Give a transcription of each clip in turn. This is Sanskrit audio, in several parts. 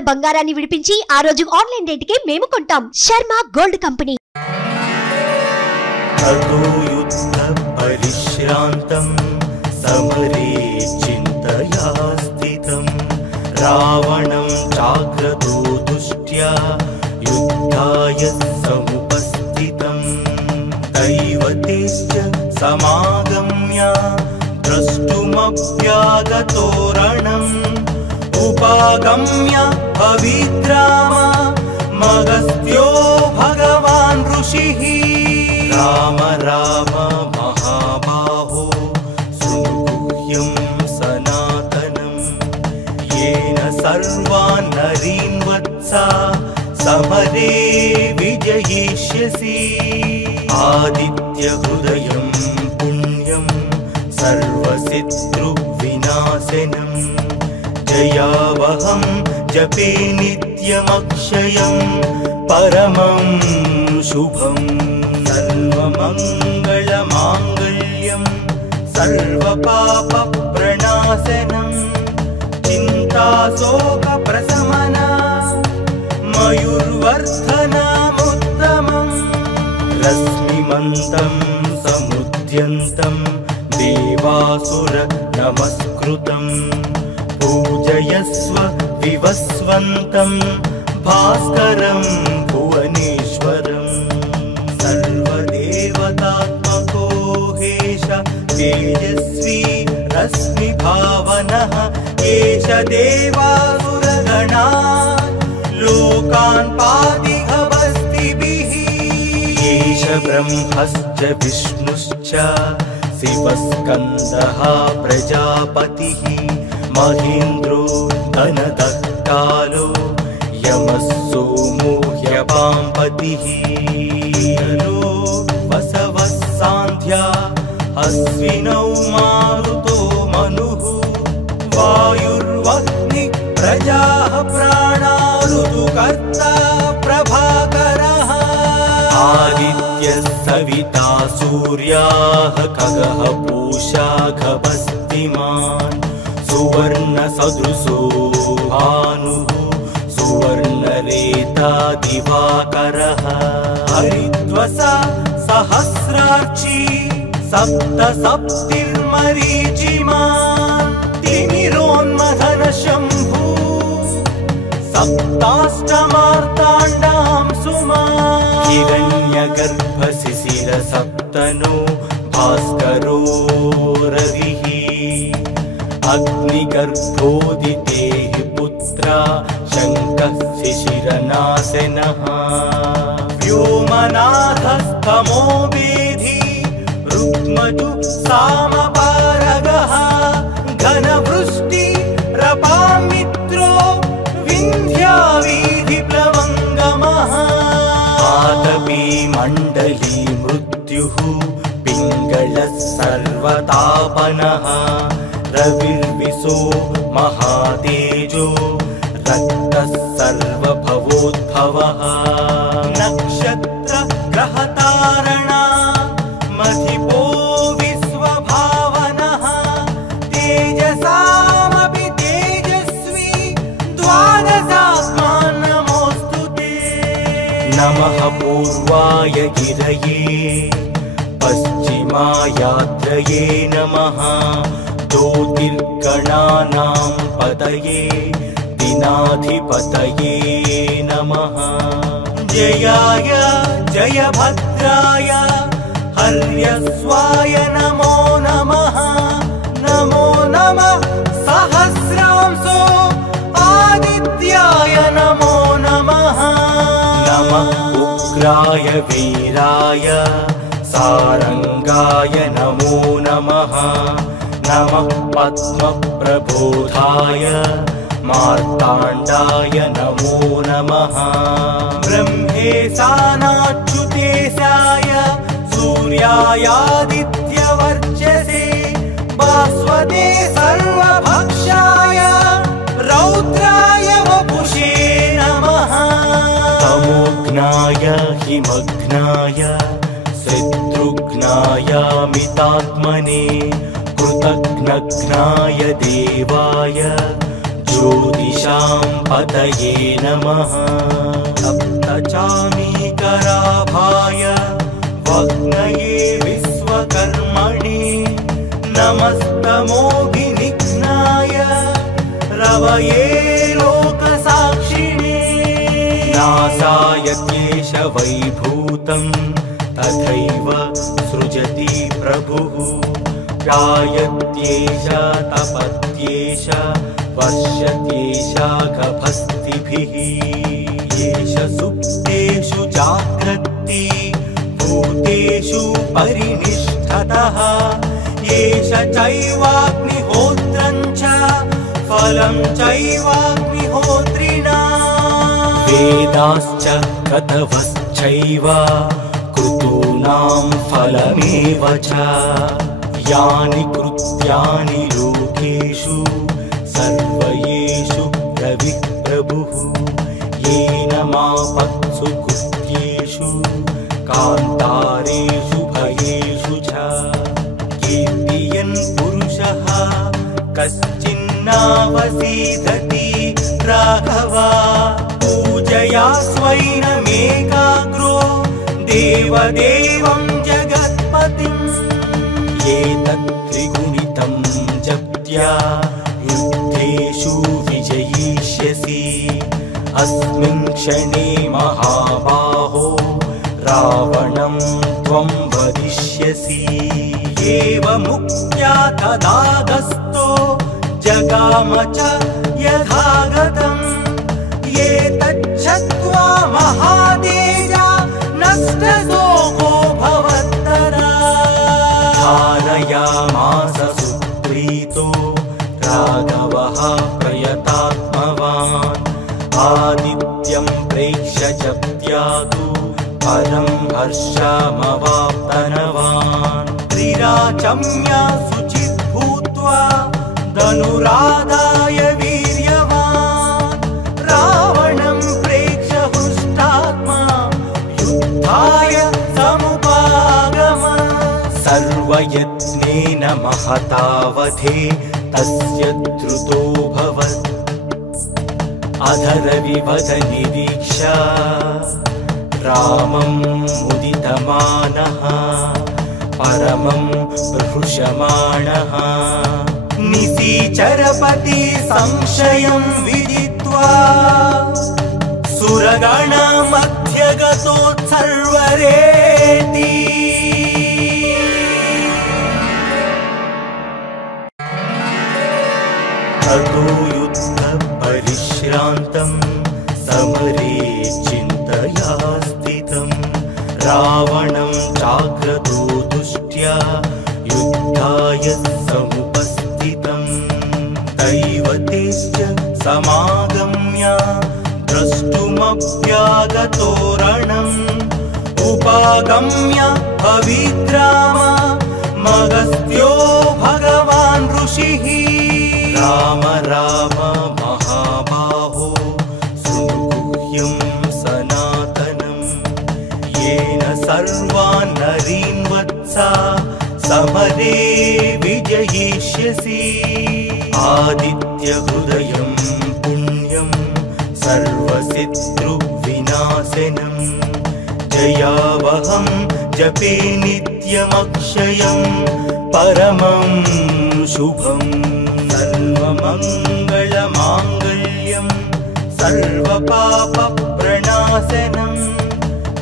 ఉన్న బంగారాన్ని విడిపించి ఆ రోజు ఆన్లైన్ రేటుకే మేము కొంటాం. Sharma gold company. పరిశ్రాంతం సమరే చింతయా స్థితం రావణం జాగ్రతో దుష్ట్యా యుద్ధాయ సముపస్థితం దైవతేశ్చ సమాగమ్య ద్రష్టుమభ్యాగతోరణం ఉపాగమ్య పవిత్రామ మగస్త్యో భగవాన్ ఋషిః రామ రామ మహాబాహో సుగుహ్యం సనాతనం येन सर्वान् नरीन् वत्सा समरे विजयिष्यसि आदित्य हृदयं पुण्यं सर्वशत्रुविनाशनं जयावहं जपे नित्यमक्षयं परमं शुभं सर्वमङ्गलमाङ्गल्यं सर्वपापप्रणाशनं चिन्ताशोकप्रशमना मयूर्वर्धनमुत्तमम् रश्मिमन्तं समुद्यन्तं देवासुर नमस्कृतं पूजयस्व विवस्वन्तं भास्करं भुवनेश्वरं सर्वदेवतात्मको हेश तेजस्वी रश्मिभावनः एष देवासुरगणा लोकान् पादिभवस्तिभिः एष ब्रह्मश्च विष्णुश्च शिवस्कन्दः प्रजापतिः महेन्द्रो धनदः कालो यमः सोमो ह्यपाम्पतिः वसवः सान्ध्या अश्विनौ मारुतो मनुः वायुर्वह्नि प्रजाः प्राणा ऋतुकर्ता प्रभाकरः आदित्यः सविता सूर्याः खगः पूषा खगस्तिमान् सुवर्णसदृशो भानुः सुवर्णरेता दिवाकरः हरिद्वसा सहस्रार्ची सप्तसप्तिर्मरीचिमान् तिमिरोन्मथन शम्भु सप्ताष्टमार्ताण्डां सुमान् हिरण्यगर्भशिशिर सप्तनो भास्करो रविः अग्निगर्भोदितेः पुत्रा शङ्कः शिशिरनाशनः व्योमनाथस्तमो वेधी रुक्मजु सामपारगः घनवृष्टि रपामित्रो विन्ध्यावीधिप्लवङ्गमः आतपी मण्डली मृत्युः पिङ्गलः सर्वतापनः रविर्विशो महातेजो रक्तः सर्वभवोद्भवः नक्षत्र ग्रहतारणा मधिपो विश्वभावनः तेजसामपि तेजस्वी द्वादशात्मान् नमोऽस्तु ते नमः पूर्वाय गिरये पश्चिमायाद्रये नमः ज्योतिर्गणानां पतये दिनाधिपतये नमः जयाय जयभद्राय हर्यस्वाय नमो नमः नमो नमः सहस्रांशो आदित्याय नमो नमः नमः उग्राय वीराय सारंगाय नमो नमः नमः पद्मप्रबोधाय मार्ताण्डाय नमो नमः ब्रह्मेशानाच्युतेशाय सूर्यायादित्यवर्चसे भास्वते सर्वभक्षाय रौद्राय वपुषे नमः तमोघ्नाय हिमघ्नाय शत्रुघ्नाय मितात्मने कृतघ्नघ्नाय देवाय ज्योतिषां पतये नमः सप्तचामीकराभाय वग्नये विश्वकर्मणे नमस्तमोभिनिघ्नाय रवये लोकसाक्षिणे नासाय केशवैभूतं तथैव सृजति प्रभुः जायत्येष तपत्येष वर्षत्येष गभस्तिभिः येष सुप्तेषु जाग्रत्ति भूतेषु परिनिष्ठतः येष चैवाग्निहोत्रं च फलं चैवाग्निहोत्रिणा वेदाश्च क्रतवश्चैव क्रतूनां फलमेव च यानि कृत्यानि लोकेषु सर्वयेषु प्रभुः येन मापत्सु कृत्येषु कान्तारेषु भयेषु च कीर्तियन् पुरुषः कश्चिन्नावसीदति राघवा पूजया स्वैनमेकाग्रो देवदेवं जगत्पतिम् एतत् त्रिगुणितं जप्त्या युद्धेषु विजयिष्यसि अस्मिन् क्षणे महाबाहो रावणं त्वं वदिष्यसि एवमुक्त्या तदागस्तो जगाम च यथागतम् एतच्छ्रुत्वा महातेजा नष्टशोको भवत्तरा धारयामास सुप्रीतो राघवः प्रयतात्मवान् आदित्यं प्रेक्ष्य जप्त्यादु परं हर्षमवाप्तनवान् त्रिराचम्य शुचित् भूत्वा धनुरादाय वीर्यवान् रावणं प्रेक्ष्य हृष्टात्मा युद्धाय समुपागम सर्वयत्नेन महतावधे तस्य द्रुतोऽभवत् अधरविवदनिरीक्ष्य रामं मुदितमानः परमं प्रहृषमाणः निशिचरपति संशयं विदित्वा सुरगणमध्यगतोत्सर्वरेति ततो युद्धपरिश्रान्तं समरे चिन्तया स्थितं रावणं चाग्रतो दुष्ट्या युद्धाय समुपस्थितं दैवतेश्च समागम्य द्रष्टुमप्यागतो रणम् उपागम्य पवित्राम मगस्त्यो भगवान् ऋषिः राम राम महाबाहो शृणुगुह्यं सनातनं येन सर्वान् नरीन् वत्सा समरे विजयिष्यसि आदित्यहृदयं पुण्यं सर्वशत्रुविनाशनं जयावहं जपे नित्यमक्षयं परमं शुभम् सर्वमङ्गलमाङ्गल्यं सर्वपापप्रणाशनं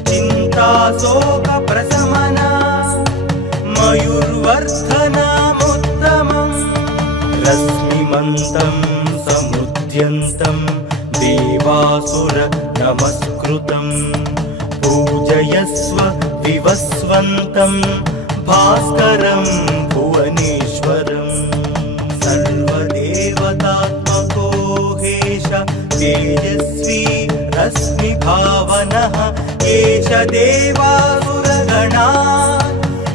चिन्ताशोकप्रशमना मयूर्वर्धनमुत्तमम् रश्मिमन्तं समुद्यन्तं देवासुर नमस्कृतं पूजयस्व विवस्वन्तं भास्करं भुवनेश्वरम् सर्वदेवतात्मको हेश तेजस्वी रश्मिभावनः एष देवासुरगणा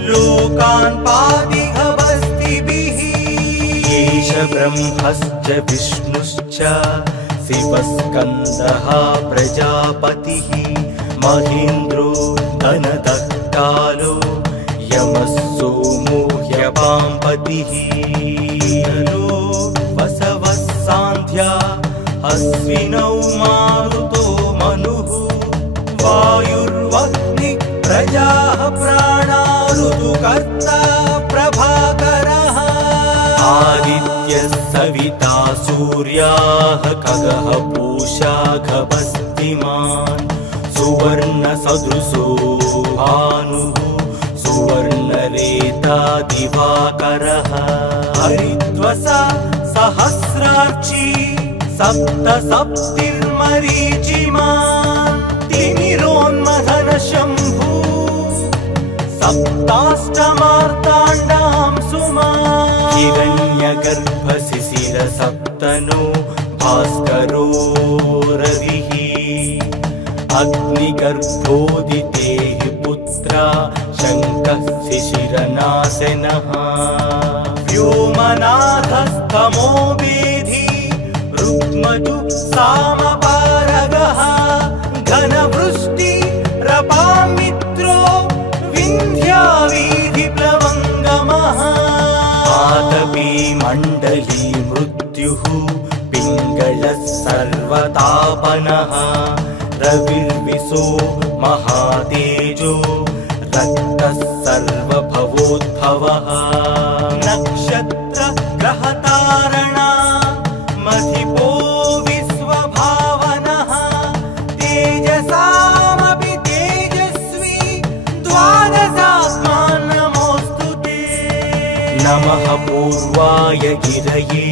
लोकान् पातिघवस्तिभिः एष ब्रह्मश्च विष्णुश्च शिवस्कन्दः प्रजापतिः महेन्द्रो धनदत्तालो यमः सोमो ह्यपाम्पतिः वसवः सान्ध्या अश्विनौ मारुतो मनुः वायुर्वह्नि प्रजाः प्राणा ऋतुकर्ता प्रभाकरः आदित्यः सविता सूर्याः खगः पूषा खगस्तिमान् सुवर्णसदृशो भानुः सुवर्णरेता दिवाकरः हरिद्वसा सहस्रार्ची सप्तसप्तिर्मरीचिमान् तिमिरोन्मथन शम्भु सप्ताष्टमार्ताण्डां सुमान् हिरण्यगर्भशिशिर सप्तनो भास्करो रविः अग्निगर्भोदिते पुत्रा शङ्कः शिशिरनाशनः व्योमनाथस्तमो वेधी रुक्मजु सामपारगः घनवृष्टि रपामित्रो विन्ध्यावीधिप्लवङ्गमः आतपी मण्डली मृत्युः पिङ्गलः सर्वतापनः रविर्विशो महातेजो रक्तः सर्वभवोद्भवः नक्षत्र ग्रहतारणा मधिपो विश्वभावनः तेजसामपि तेजस्वी द्वादशात्मान् नमोऽस्तु ते नमः पूर्वाय गिरये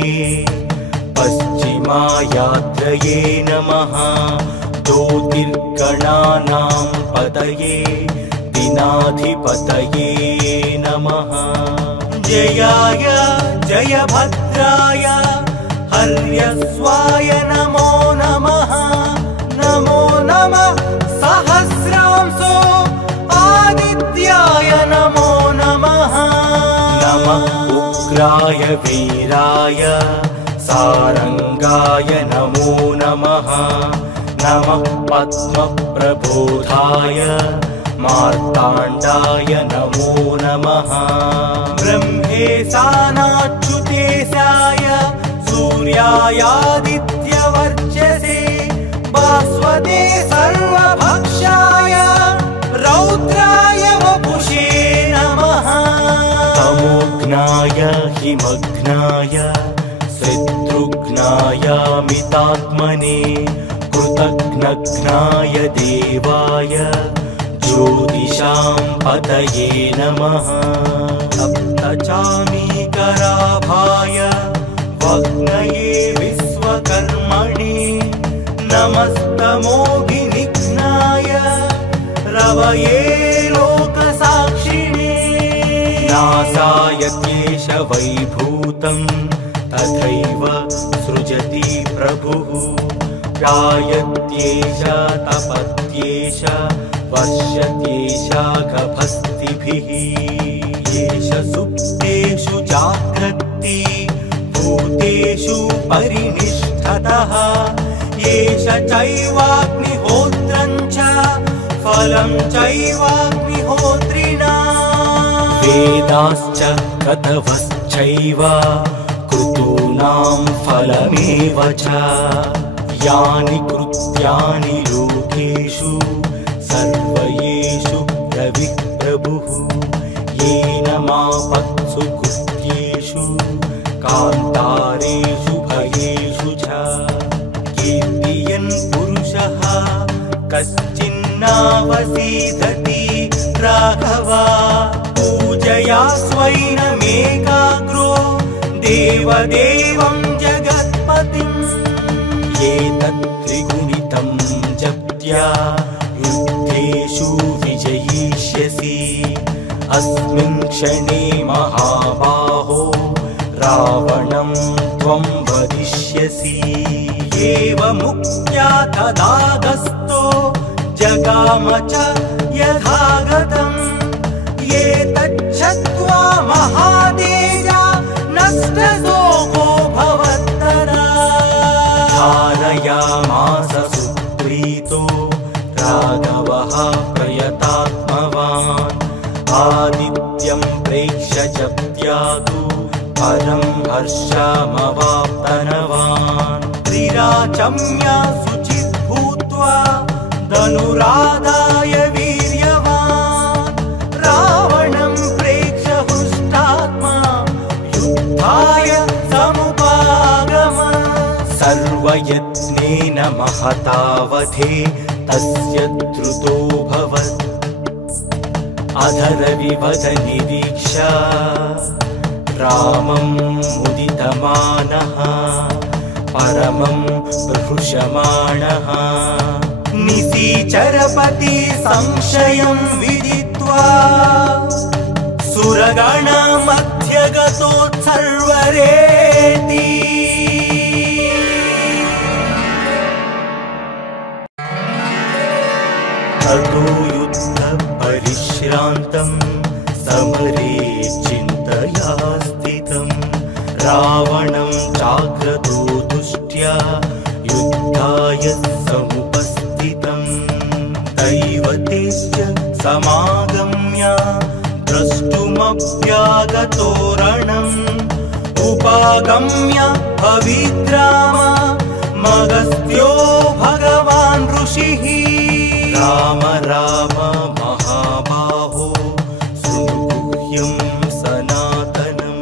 पश्चिमायात्रये नमः ज्योतिर्गणानां पतये दिनाधिपतये नमः जयाय जयभद्राय हर्यस्वाय नमो नमः नमो नमः सहस्रांशो आदित्याय नमो नमः नमः उग्राय वीराय सारंगाय नमो नमः नमः पद्मप्रबोधाय मार्ताण्डाय नमो नमः ब्रह्मेशानाच्युतेशाय सूर्यायादित्यवर्चसे भास्वते सर्वभक्षाय रौद्राय वपुषे नमः तमोघ्नाय हिमघ्नाय शत्रुघ्नाय मितात्मने कृतघ्नघ्नाय देवाय ज्योतिषां पतये नमः सप्तचामीकराभाय वग्नये विश्वकर्मणे नमस्तमोघिनिघ्नाय रवये लोकसाक्षिणे नासाय क्लेश वैभूतं तथैव सृजति प्रभुः गायत्येष तपत्येष वर्षत्येष गभस्तिभिः येष सुप्तेषु जाग्रत्ति भूतेषु परिनिष्ठतः येष चैवाग्निहोत्रं च फलं चैवाग्निहोत्रिणा वेदाश्च क्रतवश्चैव क्रतूनां फलमेव च यानि कृत्यानि लोकेषु सर्वयेषु रविः प्रभुः येन मापत्सु कृत्येषु कान्तारेषु भयेषु च कीर्तियन् पुरुषः कश्चिन्नावसीदति राघवा पूजया स्वैनमेकाग्रो देवदेवं जगत्पतिम् एतत् त्रिगुणितं जप्त्या युद्धेषु विजयिष्यसि अस्मिन् क्षणे महाबाहो रावणं त्वं वदिष्यसि एवमुक्त्या तदागस्तो जगाम च यथागतम् एतच्छत्वा महातेजा नष्टशोको भवत्तदा धारयामास सुप्रीतो राघवः प्रयतात्मवान् आदित्यं प्रेक्ष्य जप्त्यादु परं हर्षमवाप्तनवान् वीराचम्या शुचिर्भूत्वा धनुरादाय वीर्यवान् रावणं प्रेक्ष्य हृष्टात्मा युद्धाय समुपागमन् सर्वयत्नेन महतावधे तस्य द्रुतोऽभवत् अधरविवदनिरीक्ष्य रामं मुदितमानः परमं प्रहृषमाणः निशिचरपति संशयं विदित्वा सुरगणमध्यगतोत्सर्वरेति ततो युद्धपरिश्रान्तं समरे चिन्तया स्थितं रावणं जाग्रतो दुष्ट्या युद्धाय समुपस्थितं दैवतेश्च समागम्य द्रष्टुमप्यागतो रणम् उपागम्य भविद्राम मगस्त्यो भगवान् ऋषिः राम राम महाबाहो सुगुह्यं सनातनं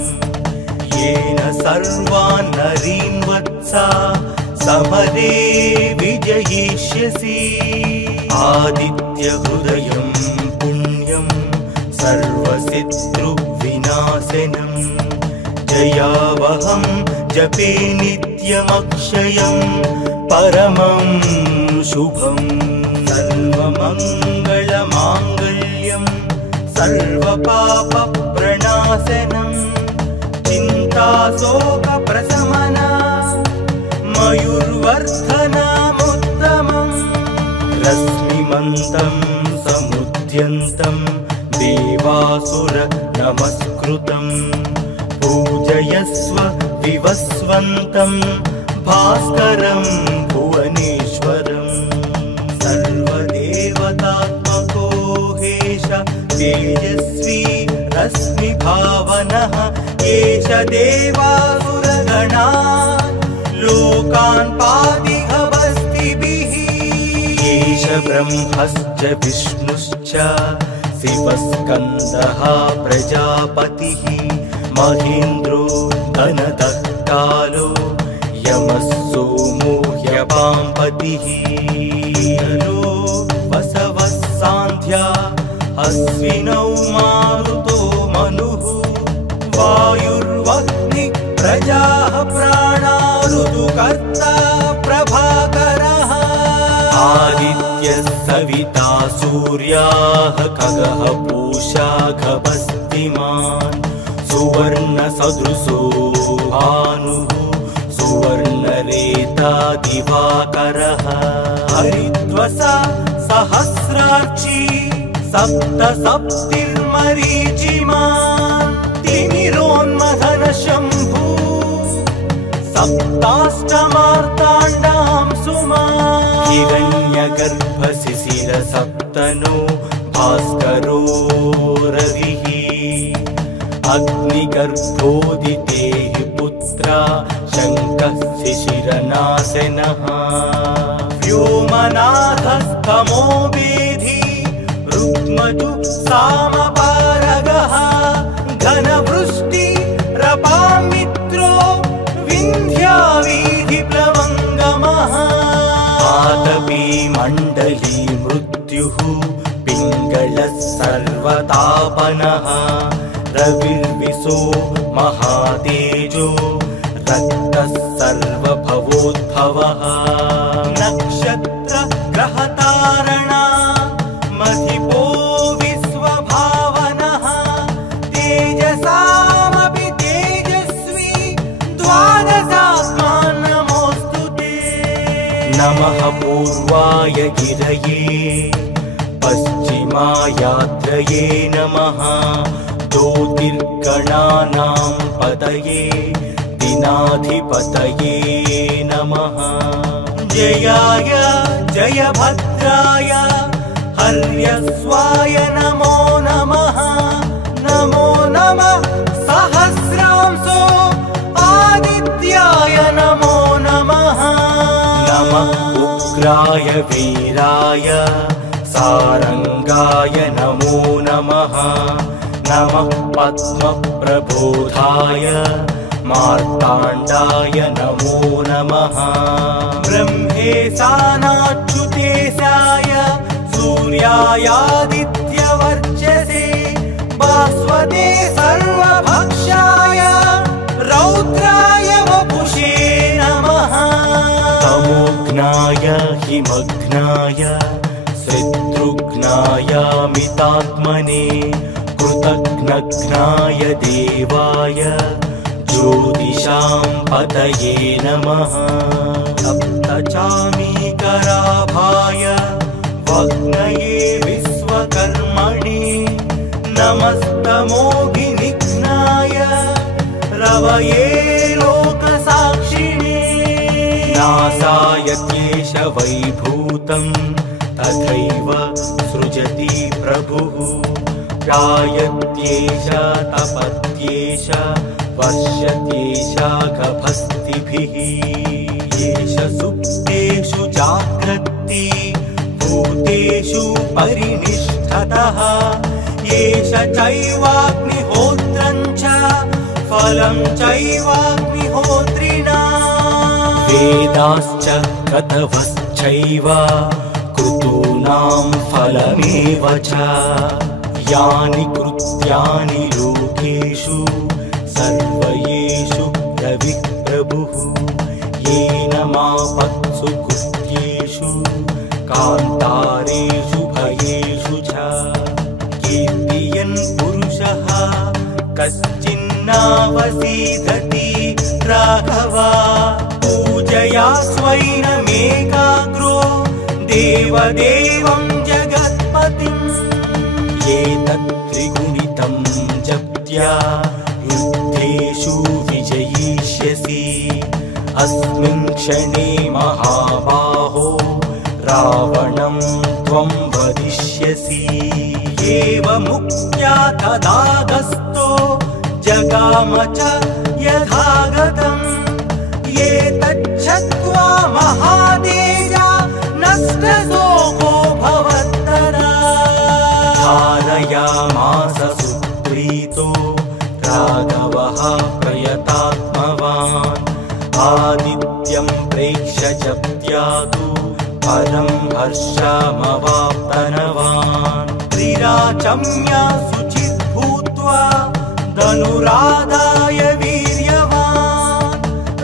येन सर्वान् नरीन् वत्सा समरे विजयिष्यसि आदित्यहृदयं पुण्यं सर्वशत्रुविनाशनं जयावहं जपे नित्यमक्षयं परमं शुभम् सर्वमङ्गलमाङ्गल्यं सर्वपापप्रणाशनं चिन्ताशोकप्रशमना मयूर्वर्धनमुत्तमम् रश्मिमन्तं समुद्यन्तं देवासुर नमस्कृतं पूजयस्व विवस्वन्तं भास्करं भुवनेश्वरम् सर्वदेवतात्मको हेश तेजस्वी रश्मिभावनः एष देवासुरगणा लोकान् पादिभवस्तिभिः एष ब्रह्मश्च विष्णुश्च शिवस्कन्दः प्रजापतिः महेन्द्रो धनदः कालो यमः सोमो ह्यपाम्पतिः वसवः सान्ध्या अश्विनौ मारुतो मनुः वायुर्वह्नि प्रजाः प्राणा ऋतुकर्ता प्रभाकरः आदित्यः सविता सूर्याः खगः पूषा खगस्तिमान् सुवर्णसदृशो भानुः सुवर्णरेता दिवाकरः हरिद्वसा सहस्राक्षी सप्तसप्तिर्मरीचिमान् तिमिरोन्मथन शम्भु सप्ताष्टमार्ताण्डां सुमान् हिरण्यगर्भशिशिर सप्तनो भास्करो रविः अग्निगर्भोदितेः पुत्रा शङ्कः शिशिरनाशनः व्योमनाथस्तमो वेधी रुक्मजु सामपारगः घनवृष्टि रपामित्रो विन्ध्यावीधिप्लवङ्गमः आतपी मण्डली मृत्युः पिङ्गलः सर्वतापनः रविर्विशो महातेजो रक्तः सर्वभवोद्भवः नक्षत्र ग्रहतारणा मधिपो विश्वभावनः तेजसामपि तेजस्वी द्वादशात्मा नमोऽस्तु ते नमः पूर्वाय गिरये पश्चिमायात्रये नमः ज्योतिर्गणानां पतये दिनाधिपतये नमः जयाय जयभद्राय हर्यस्वाय नमो नमः नमो नमः सहस्रांशो आदित्याय नमो नमः उग्राय वीराय सारंगाय नमो नमः। नमः पद्मप्रबोधाय मार्ताण्डाय नमो नमः। ब्रह्मेशानाच्युतेशाय सूर्यायादित्यवर्चसे भास्वते सर्वभक्षाय रौद्राय वपुषे नमः। तमोघ्नाय हिमघ्नाय शत्रुघ्नाय मितात्मने कृतघ्नघ्नाय देवाय ज्योतिषां पतये नमः। सप्तचामीकराभाय वग्नये विश्वकर्मणे नमस्तमोघिनिघ्नाय रवये लोकसाक्षिणे। नासाय क्लेश वैभूतं तथैव सृजति प्रभुः। गायत्येष तपत्येष वर्षत्येष गभस्तिभिः। येष सुप्तेषु जाग्रत्ति भूतेषु परिनिष्ठतः। येष चैवाग्निहोत्रं च फलं चैवाग्निहोत्रिणा। वेदाश्च क्रतवश्चैव क्रतूनां फलमेव च। यानि कृत्यानि लोकेषु सर्वयेषु रविः प्रभुः। येन मापत्सु कृत्येषु कान्तारेषु भयेषु च। कीर्तियन् पुरुषः कश्चिन्नावसीदति राघव। पूजया स्वैनमेकाग्रो देवदेवं जगत्पतिम्। एतत् त्रिगुणितं जप्त्या युद्धेषु विजयिष्यसि। अस्मिन् क्षणे महाबाहो रावणं त्वं वदिष्यसि। एवमुक्त्या तदागस्तो जगाम च यथागतम्। एतच्छ्रुत्वा महातेजा नष्टशोको भवत्तदा। धारयामास सुप्रीतो राघवः प्रयतात्मवान्। आदित्यं प्रेक्ष्य जप्त्यादु परं हर्षमवाप्तनवान्। त्रिराचम्य शुचिः भूत्वा धनुराधाय वीर्यवान्।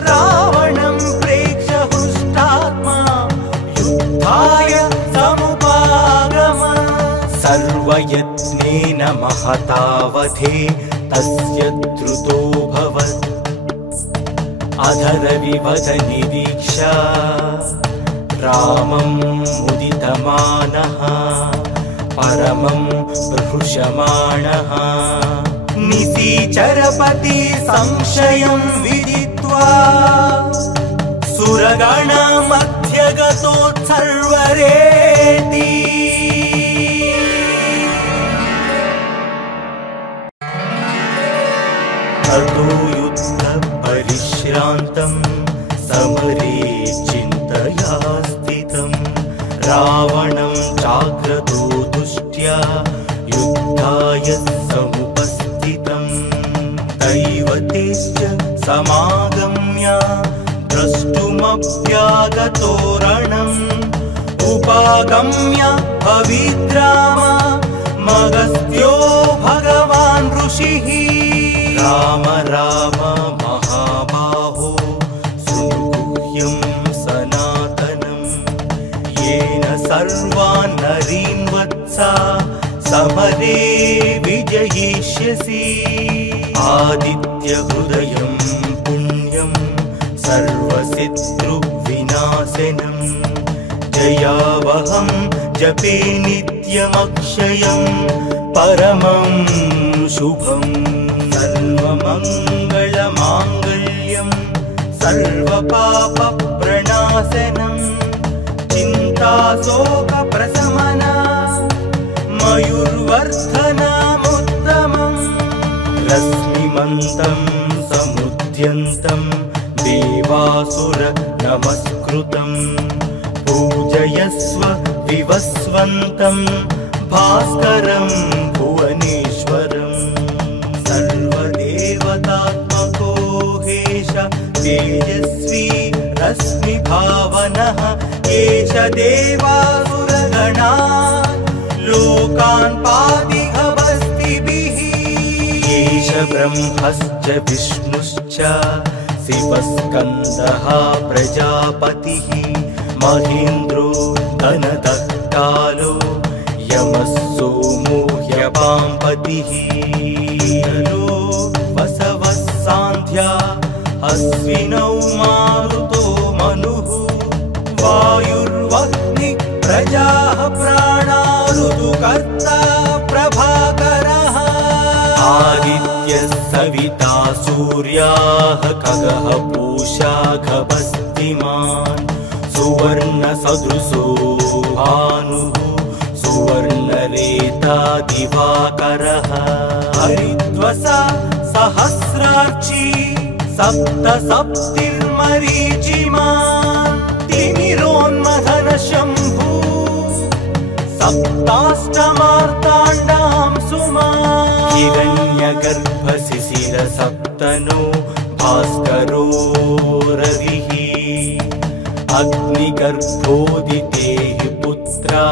रावणं प्रेक्ष्य हृष्टात्मा युद्धाय समुपागमन्। सर्वयत्नेन महतावधे तस्य द्रुतोऽभवत्। अधरविवद निरीक्ष्य रामं मुदितमानः परमं प्रहृषमाणः। निशिचरपति संशयं विदित्वा सुरगणमध्यगतोत्सर्वरेति। ततो युद्धपरिश्रान्तं समरे चिन्तया स्थितं। रावणं चाग्रतो दुष्ट्या युद्धाय समुपस्थितं। दैवतेश्च समागम्य द्रष्टुमभ्यागतो रणम्। उपागम्य पवित्राम मगस्त्यो भगवान् ऋषिः। राम राम महाबाहो सुगुह्यं सनातनम्। येन सर्वान् नरीन् वत्सा समरे विजयिष्यसि। आदित्यहृदयं पुण्यं सर्वशत्रुविनाशनं। जयावहं जपे नित्यमक्षयं परमं शुभम्। सर्वमङ्गलमाङ्गल्यं सर्वपापप्रणाशनं। चिन्ताशोकप्रशमना मयूर्वर्धनमुत्तमम्। रश्मिमन्तं समुद्यन्तं देवासुर नमस्कृतं। पूजा भजस्व विवस्वन्तं भास्करं भुवनेश्वरम् सर्वदेवतात्मको हेश तेजस्वी रश्मिभावनः एष देवासुरगणा लोकान् पातिहवस्तिभिः एष ब्रह्मश्च विष्णुश्च शिवस्कन्दः प्रजापतिः महेन्द्रो धनदत्तालो यमः सोमो ह्यपाम्पतिः वसवः सान्ध्या अश्विनौ मारुतो मनुः वायुर्वह्नि प्रजाः प्राणा ऋतुकर्ता प्रभाकरः आदित्यः सविता सूर्याः खगः पूषा खगस्तिमान् सुवर्णसदृशो भानुः सुवर्णरेता दिवाकरः हरिद्वसा सहस्रार्ची सप्तसप्तिर्मरीचिमान् तिमिरोन्मथन शम्भु सप्ताष्टमार्ताण्डां सुमान् हिरण्यगर्भशिशिर सप्तनो भास्करो रविः अग्निगर्भोदिते पुत्रा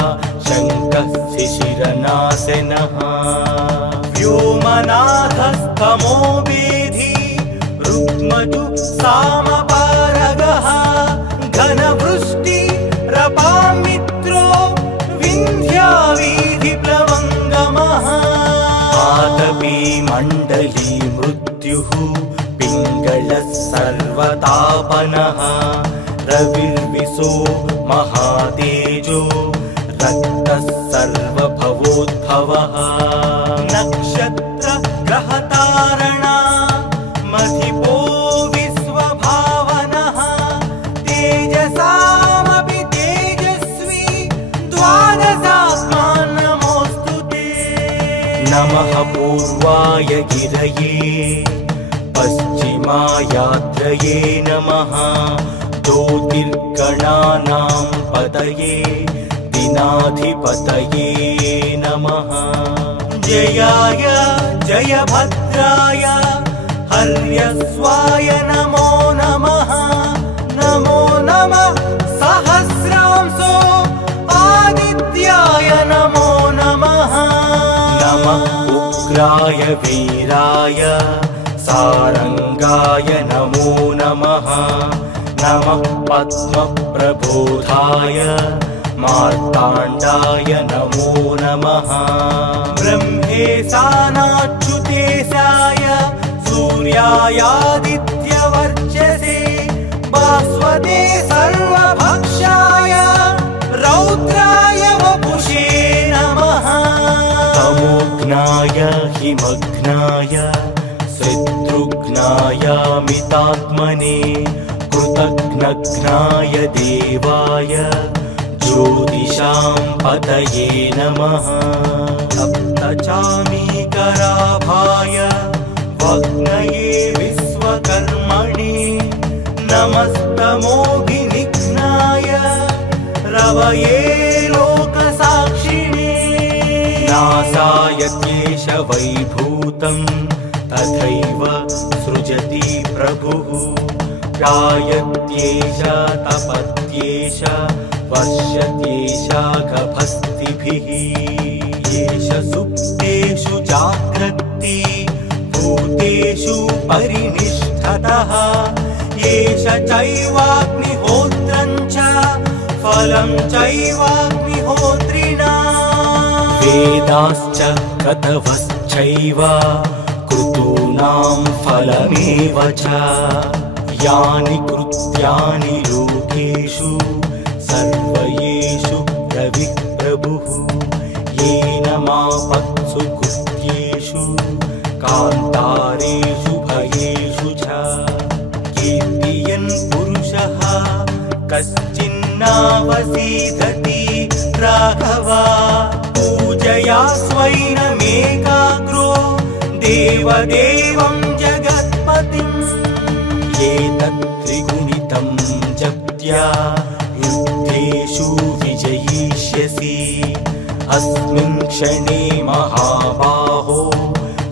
शङ्कः शिशिरनाशनः व्योमनाथस्तमो वेधी रुक्मजु सामपारगः घनवृष्टि रपामित्रो विन्ध्यावीधिप्लवङ्गमः आतपी मण्डली मृत्युः पिङ्गलः सर्वतापनः रविर्विशो महातेजो रक्तः सर्वभवोद्भवः नक्षत्र ग्रहतारणा मधिपो विश्वभावनः तेजसामपि तेजस्वी द्वादशात्मान् नमोऽस्तु ते नमः पूर्वाय गिरये पश्चिमायात्रये नमः ज्योतिर्गणानां पतये दिनाधिपतये नमः जयाय जयभद्राय हर्यस्वाय नमो नमः नमो नमः सहस्रांशो आदित्याय नमो नमः नमः उग्राय वीराय सारंगाय नमो नमः नमः पद्मप्रबोधाय मार्ताण्डाय नमो नमः ब्रह्मेशानाच्युतेशाय सूर्यायादित्यवर्चसे भास्वते सर्वभक्षाय रौद्राय वपुषे नमः तमोघ्नाय हिमघ्नाय शत्रुघ्नायामितात्मने कृतघ्नघ्नाय देवाय ज्योतिषां पतये नमः सप्तचामीकराभाय वग्नये विश्वकर्मणे नमस्तमोभिनिघ्नाय रवये लोकसाक्षिणे नासाय केशवैभूतं तथैव सृजति प्रभुः जायत्येष तपत्येष वर्षत्येष गभस्तिभिः येष सुप्तेषु जाग्रत्ति भूतेषु परिनिष्ठतः येष चैवाग्निहोत्रं च फलं चैवाग्निहोत्रिणा वेदाश्च क्रतवश्चैव क्रतूनां फलमेव च यानि कृत्यानि लोकेषु सर्वयेषु रविः प्रभुः येन मापत्सु कृत्येषु कान्तारेषु भयेषु च कीर्तियन् पुरुषः कश्चिन्नावसीदति राघवा पूजया स्वैनमेकाग्रो देवदेवं जगत्पतिम् एतत् त्रिगुणितं जप्त्या युद्धेषु विजय क्षणे महाबाहो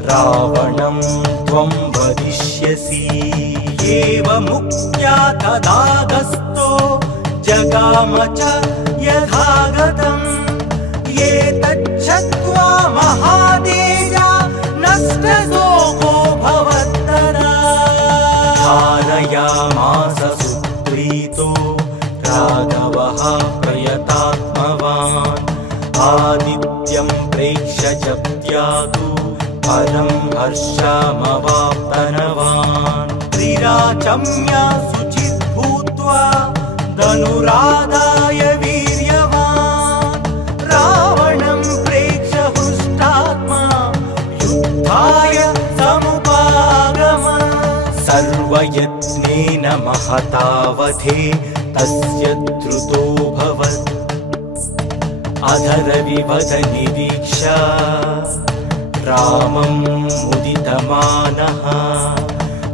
रावणं त्वं वदिष्यसि। एवमुक्त्या तदागस्तो जगाम च यथागतम्। एतच्छ्रुत्वा महातेजा नष्टशोको भवत्तदा। धारयामास सुप्रीतो राघवः प्रयतात्मवान्। आदित्यं प्रेक्ष्य च त्यातु परं हर्षमवाप्तनवान्। त्रिराचम्य शुचित् भूत्वा धनुरादाय वीर्यवान्। रावणं प्रेक्ष्य हृष्टात्मा युद्धाय समुपागम। सर्वयत्नेन महतावधे तस्य द्रुतोऽभवत्। अधरविवदनिरीक्ष्य रामं मुदितमानः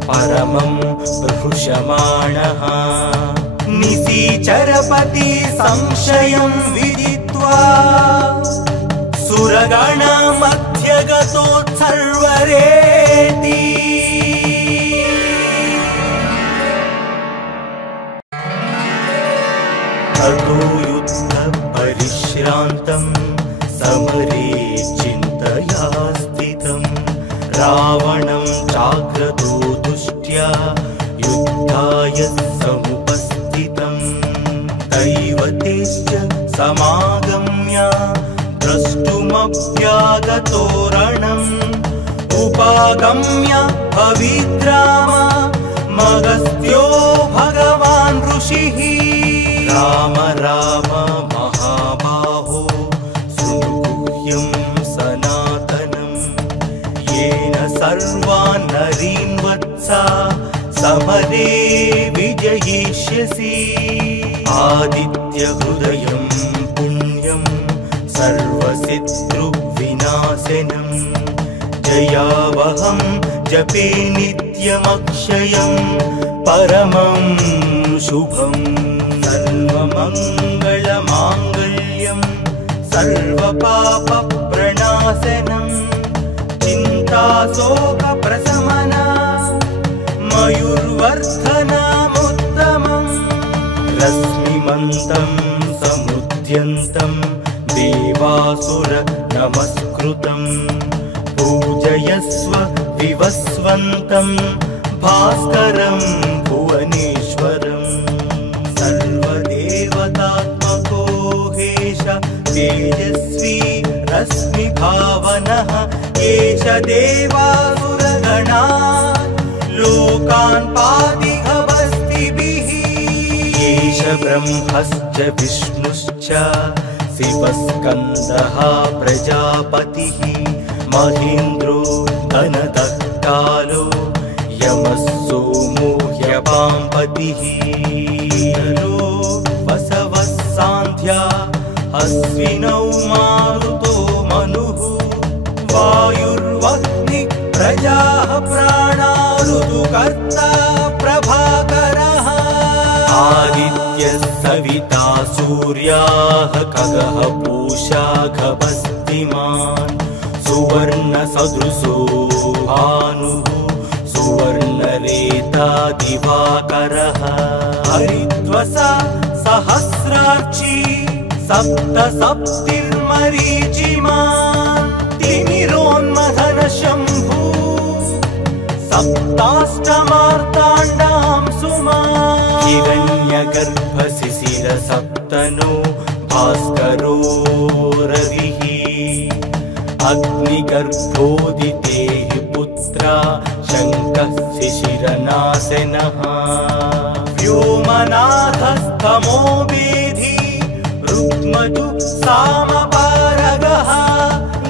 परमं बृहृषमाणः। निशिचरपति संशयं विदित्वा सुरगणमध्यगतोत्सर्वरेति। ततो युद्धपरिश्रान्तं समरे चिन्तया स्थितं। रावणं चाग्रतो दुष्ट्या युद्धाय समुपस्थितं। दैवतेश्च समागम्य द्रष्टुमभ्यागतो रणम्। उपागम्य पवित्राम मगस्त्यो भगवान् ऋषिः। राम राम महाबाहो शृणुगुह्यं सनातनं। येन सर्वान् नरीन् वत्सा समरे विजयिष्यसि। आदित्यहृदयं पुण्यं सर्वशत्रुविनाशनं। जयावहं जपे नित्यमक्षयं परमं शुभम्। सर्वमङ्गलमाङ्गल्यं सर्वपापप्रणाशनं। चिन्ताशोकप्रशमना मयूर्वर्धनमुत्तमम्। रश्मिमन्तं समुद्यन्तं देवासुर नमस्कृतं। पूजयस्व विवस्वन्तं भास्करं भुवनेश्वरम्। सर्वदेवतात्मको हेश तेजस्वी रश्मिभावनः। एष देवासुरगणा लोकान् पातिहवस्तिभिः। एष ब्रह्मश्च विष्णुश्च शिवस्कन्दः प्रजापतिः। महेन्द्रो धनदः कालो यमः सोमो ह्यपाम्पतिः। वसवः सान्ध्या अश्विनौ मारुतो मनुः। वायुर्वह्नि प्रजाः प्राणा ऋतुकर्ता प्रभाकरः। आदित्यः सविता सूर्याः खगः पूषा खगस्तिमान्। सुवर्णसदृशो भानुः सुवर्णरेता दिवाकरः। हरिद्वसा सहस्रार्ची सप्तसप्तिर्मरीचिमान्। तिमिरोन्मथन शम्भु सप्ताष्टमार्ताण्डां सुमान्। हिरण्यगर्भशिशिर सप्तनो भास्करो रविः। अग्निगर्भोदिते पुत्रा शङ्कः शिशिरनाशनः। व्योमनाथस्तमो वेधी रुक्मजु सामपारगः।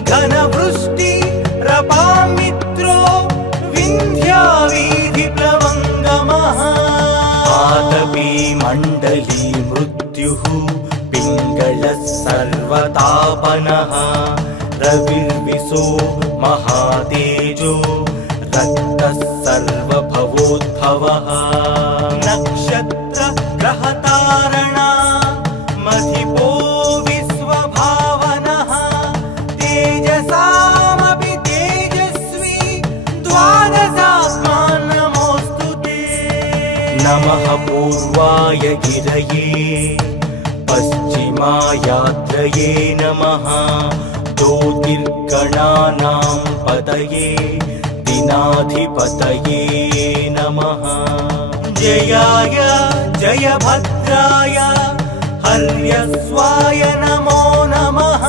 घनवृष्टि रपामित्रो विन्ध्यावीधिप्लवङ्गमः। आतपी मण्डली मृत्युः पिङ्गलः सर्वतापनः। रविर्विशो महातेजो रक्तः सर्वभवोद्भवः। नक्षत्र ग्रहतारणा मधिपो विश्वभावनः। ते नमः पूर्वाय गिरये पश्चिमायात्रये नमः ज्योतिर्गणानां पतये दिनाधिपतये नमः जयाय जयभद्राय हर्यस्वाय नमो नमः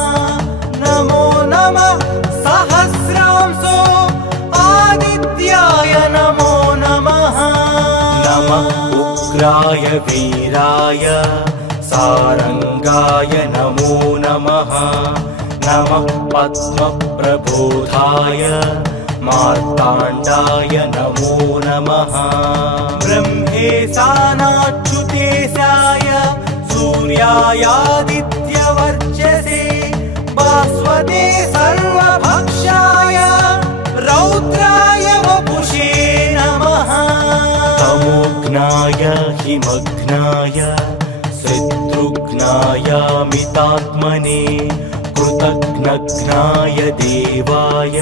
नमो नमः सहस्रांशो आदित्याय नमो नमः नमः उग्राय वीराय सारंगाय नमो नमः नमः पद्मप्रबोधाय मार्ताण्डाय नमो नमः ब्रह्मेशानाच्युतेशाय सूर्यायादित्यवर्चसे भास्वते सर्वभक्षाय रौद्राय वपुषे नमः तमोघ्नाय हिमघ्नाय शत्रुघ्नाय मितात्मने कृतघ्नघ्नाय देवाय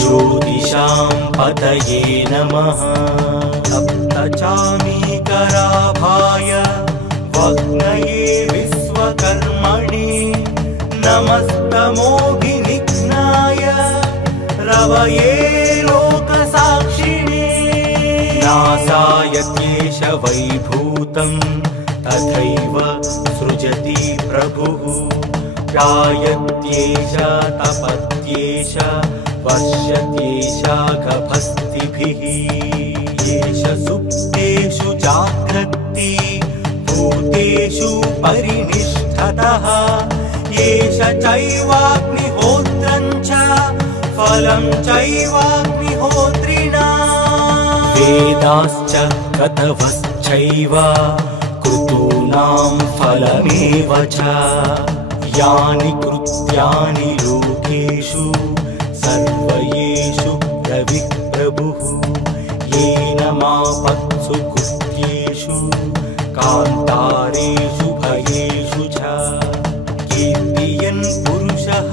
ज्योतिषां पतये नमः सप्तचामीकराभाय वग्नये विश्वकर्मणे नमस्तमोभिनिघ्नाय रवये लोकसाक्षिणे नासाय केशवैभूतं तथैव सृजति प्रभुः जायत्येष तपत्येष वर्षत्येष गभस्तिभिः येष सुप्तेषु जाग्रत्ति भूतेषु परिनिष्ठतः येष चैवाग्निहोत्रं च फलं चैवाग्निहोत्रिणा वेदाश्च गतवश्चैव कृतूनां फलमेव च यानि कृत्यानि लोकेषु सर्वयेषु प्रभुः येन मापत्सु कृत्येषु कान्तारेषु भयेषु च कीर्तियन् पुरुषः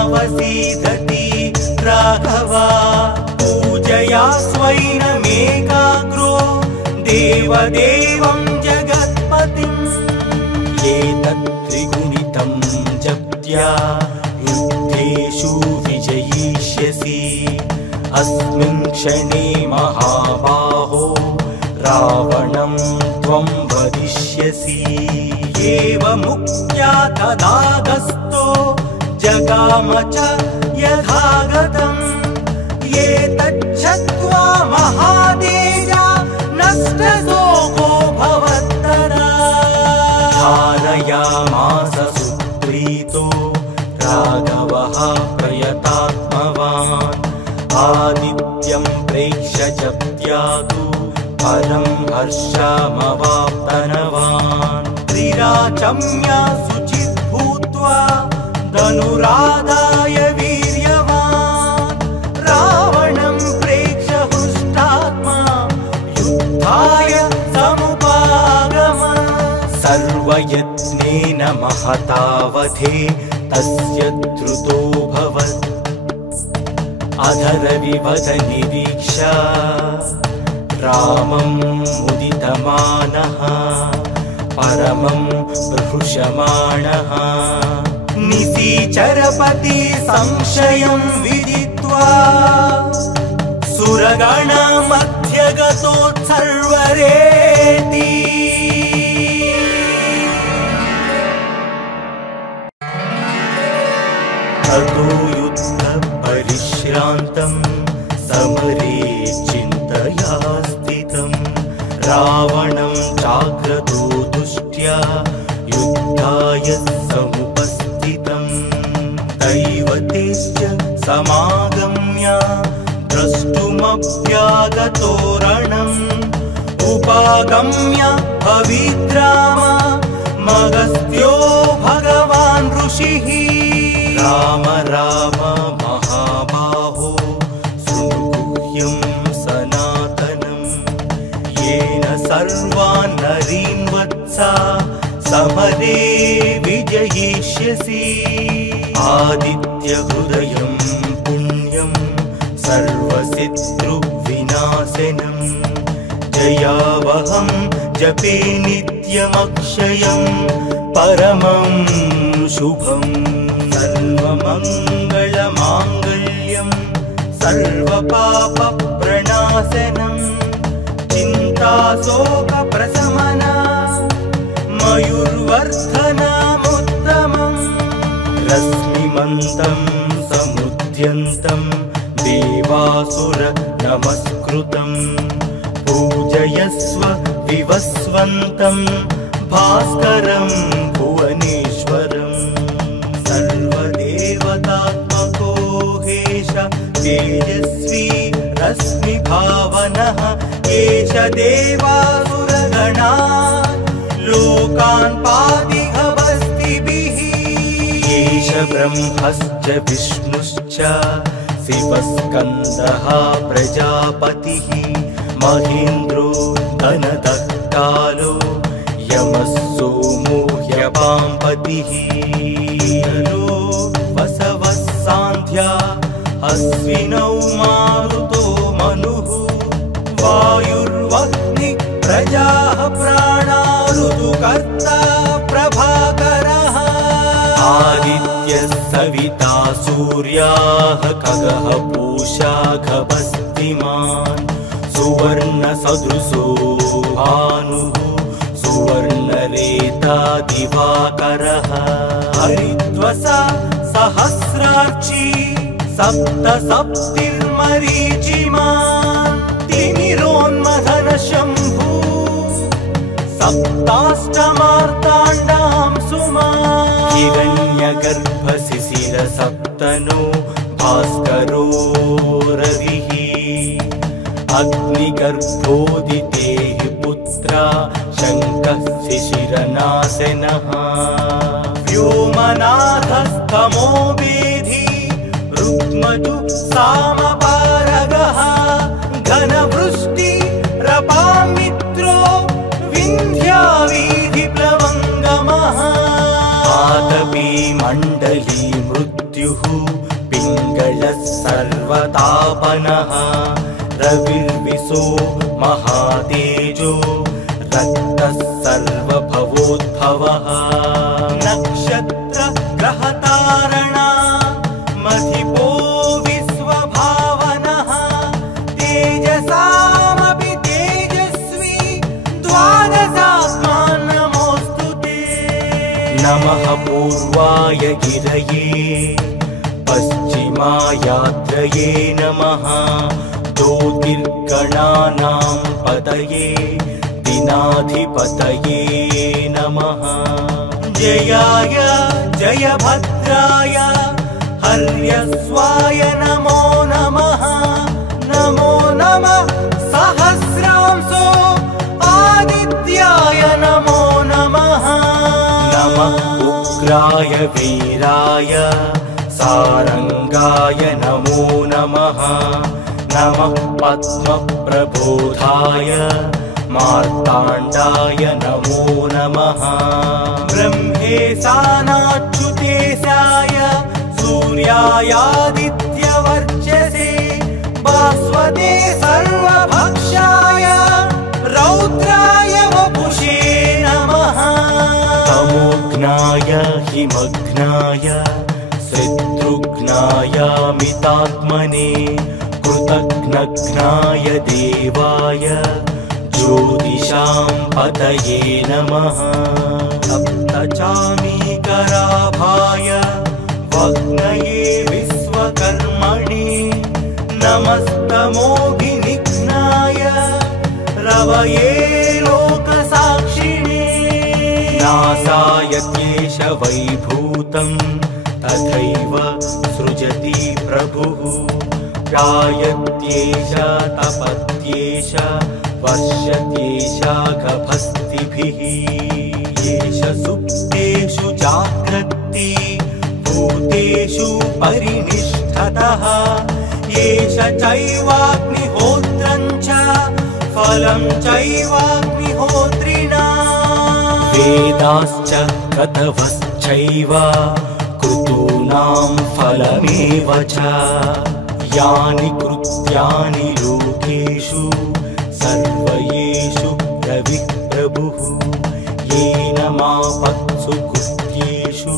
कश्चिन्नावसीदति राघवा पूजया स्वैनमेकाग्रो देवदेवं जगत्पतिम् एतत्त्रिगुणितं जप्त्या युद्धेषु विजयिष्यसि अस्मिन् क्षणे महाबाहो रावणं त्वं वदिष्यसि एवमुक्त्या तदागस्तो जगाम च यथागतम् एतच्छ्रुत्वा महातेजा नष्टशोको भवत्तदा धारयामास सुप्रीतो राघवः प्रयतात्मवान् आदित्यं प्रेक्ष्य जप्त्यातु परं हर्षमवाप्तनवान् त्रिराचम्य शुचित् भूत्वा धनुरादाय वीर्यवान् रावणं प्रेक्ष्य हृष्टात्मा युद्धाय समुपागम सर्वयत्नेन महतावधे तस्य द्रुतोऽभवत् अधरविवदनिरीक्ष रामं मुदितमानः परमं प्रहृषमाणः निशिचरपति संशयं विदित्वा सुरगणमध्यगतोत्सर्वरेति ततो युद्धपरिश्रान्तं समरे चिन्तया स्थितं रावणं जाग्रतो दुष्ट्या युद्धाय समुपस्थितं दैवतेश्च समागम्य द्रष्टुमभ्यागतो रणम् उपागम्य पवित्राम मगस्त्यो भगवान् ऋषिः राम राम महाबाहो शृणुगुह्यं सनातनं येन सर्वान् नरीन् वत्सा समरे विजयिष्यसि आदित्यहृदयं पुण्यं सर्वशत्रुविनाशनं पूजयावहं जपे नित्यमक्षयं परमं शुभं सर्वमङ्गलमाङ्गल्यं सर्वपापप्रणाशनं चिन्ताशोकप्रशमना मयूर्वर्धनमुत्तमं रश्मिमन्तं समुद्यन्तं देवासुर नमस्कृतं पूजयस्व विवस्वन्तं भास्करं भुवनेश्वरं सर्वदेवतात्मको हेश तेजस्वी रश्मिभावनः एष देवासुरगणा लोकान् पातिहवस्तिभिः एष ब्रह्मश्च विष्णुश्च शिवस्कन्दः प्रजापतिः महेन्द्रो धनदत्तालो यमः सोमो ह्यपाम्पतिः वसवः सान्ध्या अश्विनौ मारुतो मनुः वायुर्वह्निः प्रजाः प्राणा ऋतुकर्ता प्रभाकरः आदित्यः सविता सूर्याः खगः पूषा खगस्तिमान् सुवर्णसदृशो भानुः सुवर्णरेता दिवाकरः हरिद्वसा सहस्रार्ची सप्तसप्तिर्मरीचिमान् तिमिरोन्मथन शम्भु सप्ताष्टमार्ताण्डां सुमान् हिरण्यगर्भशिशिर सप्तनो भास्करो रविः अग्निगर्भोदितेः पुत्रा शङ्कः शिशिरनाशनः व्योमनाथस्तमो वेधी रुक्मजु सामपारगः घनवृष्टि रपामित्रो विन्ध्यावीधिप्लवङ्गमः आतपी मण्डली मृत्युः पिङ्गलः सर्वतापनः रविर्विशो महातेजो रक्तः सर्वभवोद्भवः नक्षत्र ग्रहतारणा मधिपो विश्वभावनः तेजसामपि तेजस्वी द्वादशात्मान् नमोऽस्तु ते नमः पूर्वाय गिरये पश्चिमायात्रये नमः ज्योतिर्गणानां पतये दिनाधिपतये नमः जयाय जयभद्राय हर्यस्वाय नमो नमः नमो नमः सहस्रांशो आदित्याय नमो नमः नमः उग्राय वीराय सारंगाय नमो नमः नमः पद्मप्रबोधाय मार्ताण्डाय नमो नमः ब्रह्मेशानाच्युतेशाय सूर्यायादित्यवर्चसे भास्वते सर्वभक्षाय रौद्राय वपुषे नमः तमोघ्नाय हिमघ्नाय शत्रुघ्नाय मितात्मने कृतघ्नघ्नाय देवाय ज्योतिषां पतये नमः सप्तचामीकराभाय वग्नये विश्वकर्मणे नमस्तमोभिनिघ्नाय रवये लोकसाक्षिणे नासाय क्लेश वैभूतं तथैव सृजति प्रभुः जायत्येष तपत्येष वर्षत्येष गभस्तिभिः येष सुप्तेषु जाग्रत्ति भूतेषु परिनिष्ठतः येष चैवाग्निहोत्रं च फलं चैवाग्निहोत्रिणा वेदाश्च कतवश्चैव कृतूनां फलमेव च यानि कृत्यानि लोकेषु सर्वये रमापत्सु कृत्येषु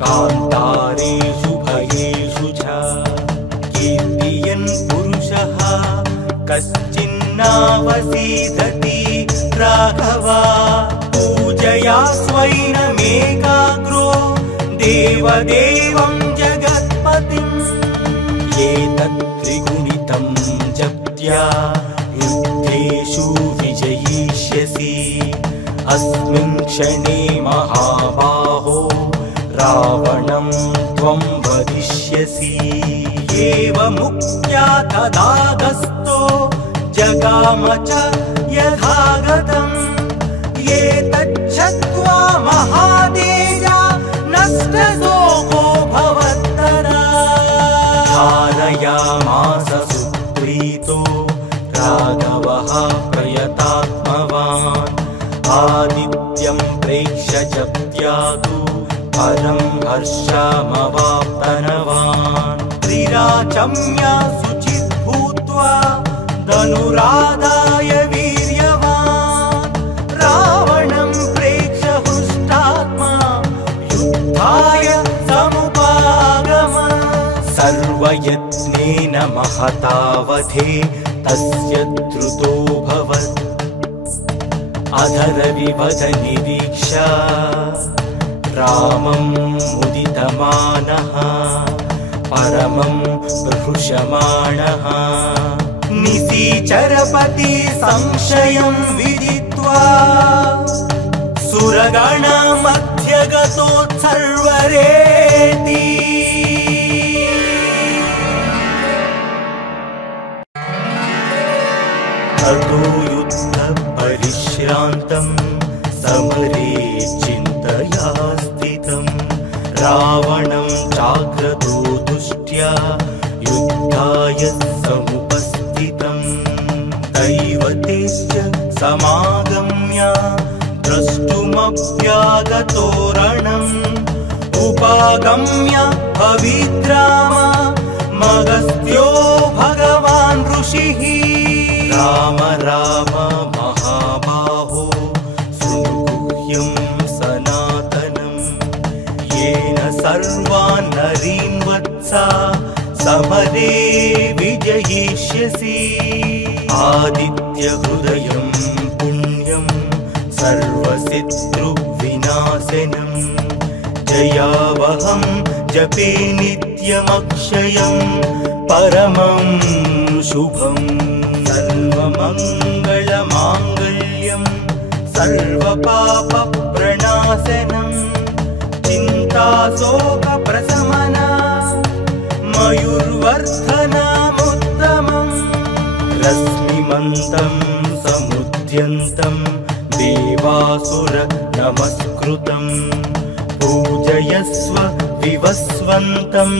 कान्तारेषु भयेषु च कीर्तियन् पुरुषः कश्चिन्नावसीदति राघवा पूजया स्वैनमेकाग्रो देवदेवं जगत्पतिम् एतत् त्रिगुणितं जप्त्या युद्धेषु विजयिष्यसि अस्मिन् क्षणे महाबाहो रावणं त्वं वदिष्यसि एवमुक्त्या तदागस्तो जगाम च यथागतम् एतच्छ्रुत्वा महातेजा नष्टशोको भवत्तरा धारयामास सुप्रीतो राघवः प्रयतात्मवान् आदित्यं प्रेक्ष्य जप्त्यादु परं हर्षमवाप्तनवान् त्रिराचम्य शुचिः भूत्वा धनुरादाय वीर्यवान् रावणं प्रेक्ष्य हृष्टात्मा युद्धाय समुपागम सर्वयत्नेन महतावधे तस्य द्रुतोऽभवत् अधरविवद निरीक्षा रामं मुदितमानः परमं प्रहृषमाणः निशीचरपति संशयं विदित्वा सुरगणमध्यगतोत्सर्वरेति ततो युद्धपरिश्रान्तं समरे चिन्तया स्थितं रावणं चाग्रतो दुष्ट्या युद्धाय समुपस्थितं दैवतेश्च समागम्य द्रष्टुमभ्यागतो रणम् उपागम्य पवित्राम मगस्त्यो भगवान् ऋषिः राम राम महाबाहो शृणुगुह्यं सनातनम् येन सर्वान् नरीन् वत्सा समरे विजयिष्यसि आदित्यहृदयं पुण्यं सर्वशत्रुविनाशनम् जयावहं जपे नित्यमक्षयं परमं शुभम् सर्वमङ्गलमाङ्गल्यं सर्वपापप्रणाशनं चिन्ताशोकप्रशमना मयूर्वर्धनमुत्तमम् रश्मिमन्तं समुद्यन्तं देवासुर नमस्कृतं पूजयस्व विवस्वन्तं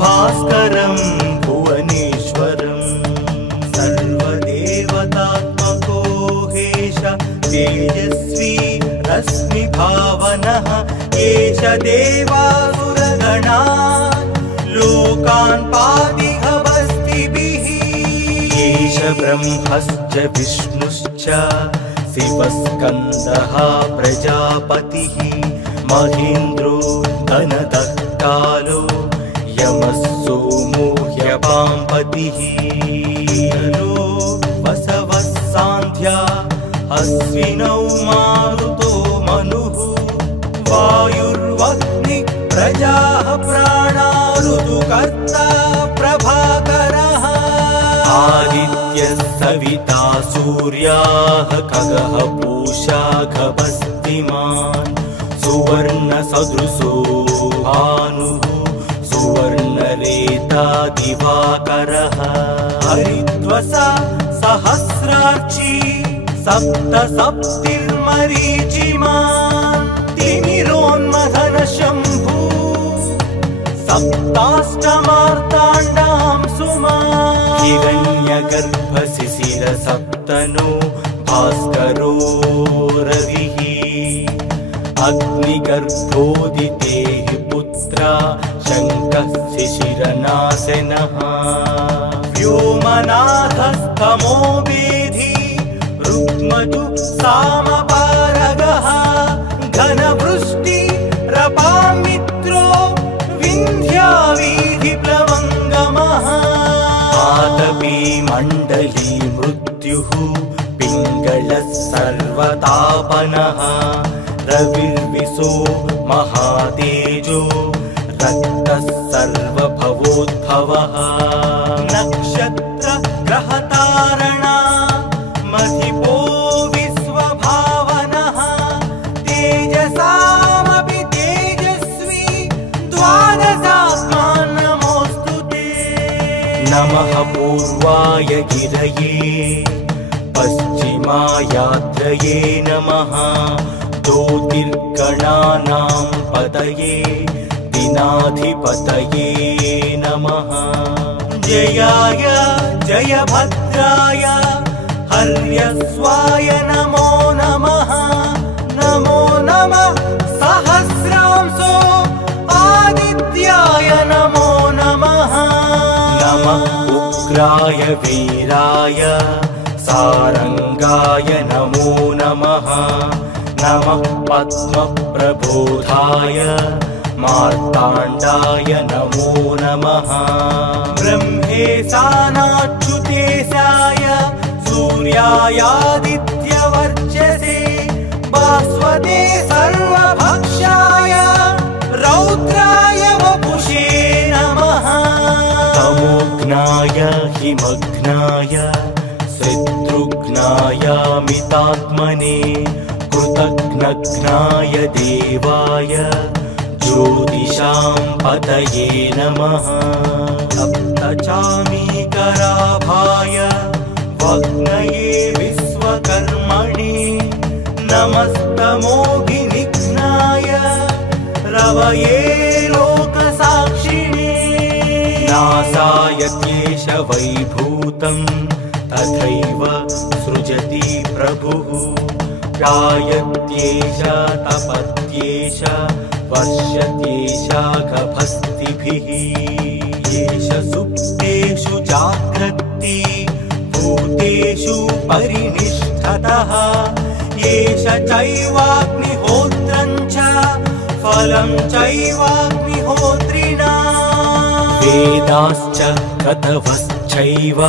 भास्करं भुवनेश्वरम् सर्वदेवतात्मको हेश तेजस्वी रश्मिभावनः एष देवासुरगणा लोकान् पातिहवस्तिभिः एष ब्रह्मश्च विष्णुश्च शिवस्कन्दः प्रजापतिः महेन्द्रो धनदः कालो यमः सोमो ह्यपाम्पतिः वसवः सान्ध्या अश्विनौ मारुतो मनुः वायुर्वह्नि प्रजाः प्राणा ऋतुकर्ता प्रभाकरः आदित्यः सविता सूर्याः खगः पूषा खगस्तिमान् सुवर्णसदृशो भानुः सुवर्णरेता दिवाकरः हरिद्वसा सहस्रार्ची सप्तसप्तिर्मरीचिमान् तिमिरोन्मथन शम्भु सप्ताष्टमार्ताण्डां सुमान् हिरण्यगर्भशिशिर सप्तनो भास्करो रविः अग्निगर्भोदिते पुत्रा शङ्कः शिशिरनाशनः व्योमनाथस्तमो वेधी रुक्मजु सामपारगः पिङ्गलः सर्वतापनः रविर्विशो महातेजो रक्तः सर्वभवोद्भवः नक्षत्र ग्रहतारणा मधिपो विश्वभावनः तेजसामपि तेजस्वी द्वादशात्मा नमोऽस्तु ते नमः पूर्वाय गिरये पश्चिमायात्रये नमः ज्योतिर्गणानां पतये दिनाधिपतये नमः जयाय जयभद्राय हर्यस्वाय नमो नमः नमो नमः सहस्रांशो आदित्याय नमो नमः नमः उग्राय वीराय सारंगाय नमो नमः नमः पद्मप्रबोधाय मार्ताण्डाय नमो नमः ब्रह्मेशानाच्युतेशाय सूर्यायादित्यवर्चसे भास्वते सर्वभक्षाय रौद्राय वपुषे नमः तमोघ्नाय हिमघ्नाय शत्रुघ्नायामितात्मने कृतघ्नघ्नाय देवाय ज्योतिषां पतये नमः सप्तचामीकराभाय वग्नये विश्वकर्मणे नमस्तमोघिनिघ्नाय रवये लोकसाक्षिणे नासाय क्लेश वैभूतं तथैव सृजति प्रभुः गायत्येष तपत्येष वर्षत्येष गभस्तिभिः येष सुप्तेषु जाग्रत्ति भूतेषु परिनिष्ठतः येष चैवाग्निहोत्रं च फलं चैवाग्निहोत्रिणा वेदाश्च क्रतवश्चैव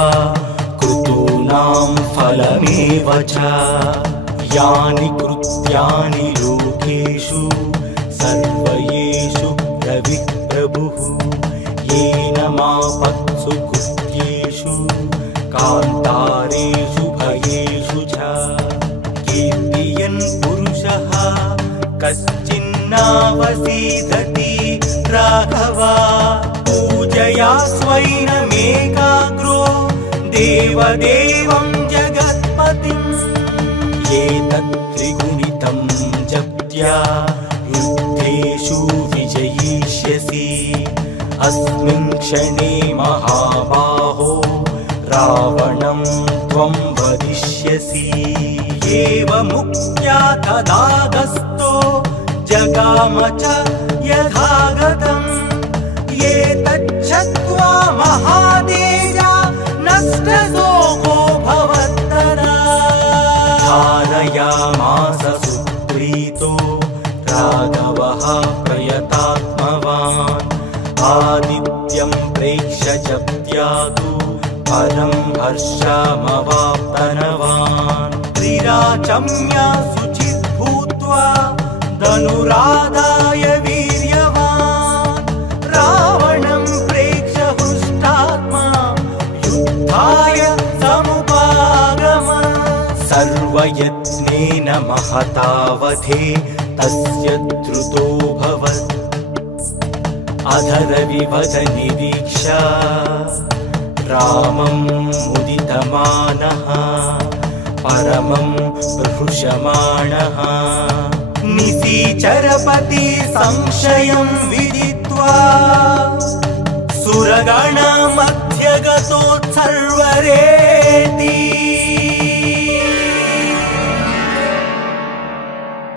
क्रतूनां फलमेव च यानि कृत्यानि लोकेषु सर्वयेषु रविः प्रभुः येन मापत्सु कृत्येषु कान्तारेषु भयेषु च कीर्तियन् पुरुषः कश्चिन्नावसीदति राघवा पूजया स्वैनमेकाग्रो देवदेवं जगत्पतिम् एतत् त्रिगुणितं जप्त्या युद्धेषु विजयिष्यसि अस्मिन् क्षणे महाबाहो रावणं त्वं वदिष्यसि एवमुक्त्या तदागस्तो जगाम च यथागतम् एतच्छत्वा महातेजा नष्टशोको भवत्तदा धारयामास सुप्रीतो राघवः प्रयतात्मवान् आदित्यं प्रेक्ष्य जप्त्यादु परं हर्षमवाप्तनवान् त्रिराचम्या शुचिः भूत्वा धनुरादाय वीर्यवान् रावणं प्रेक्ष्य हृष्टात्मा युद्धाय समुपागमन् सर्वयत्नेन महतावधे तस्य द्रुतोऽभवत् अधरविवद निरीक्ष्य रामं मुदितमानः परमं प्रहृषमाणः निशिचरपति संशयं विदित्वा सुरगणमध्यगतोत्सर्वरेति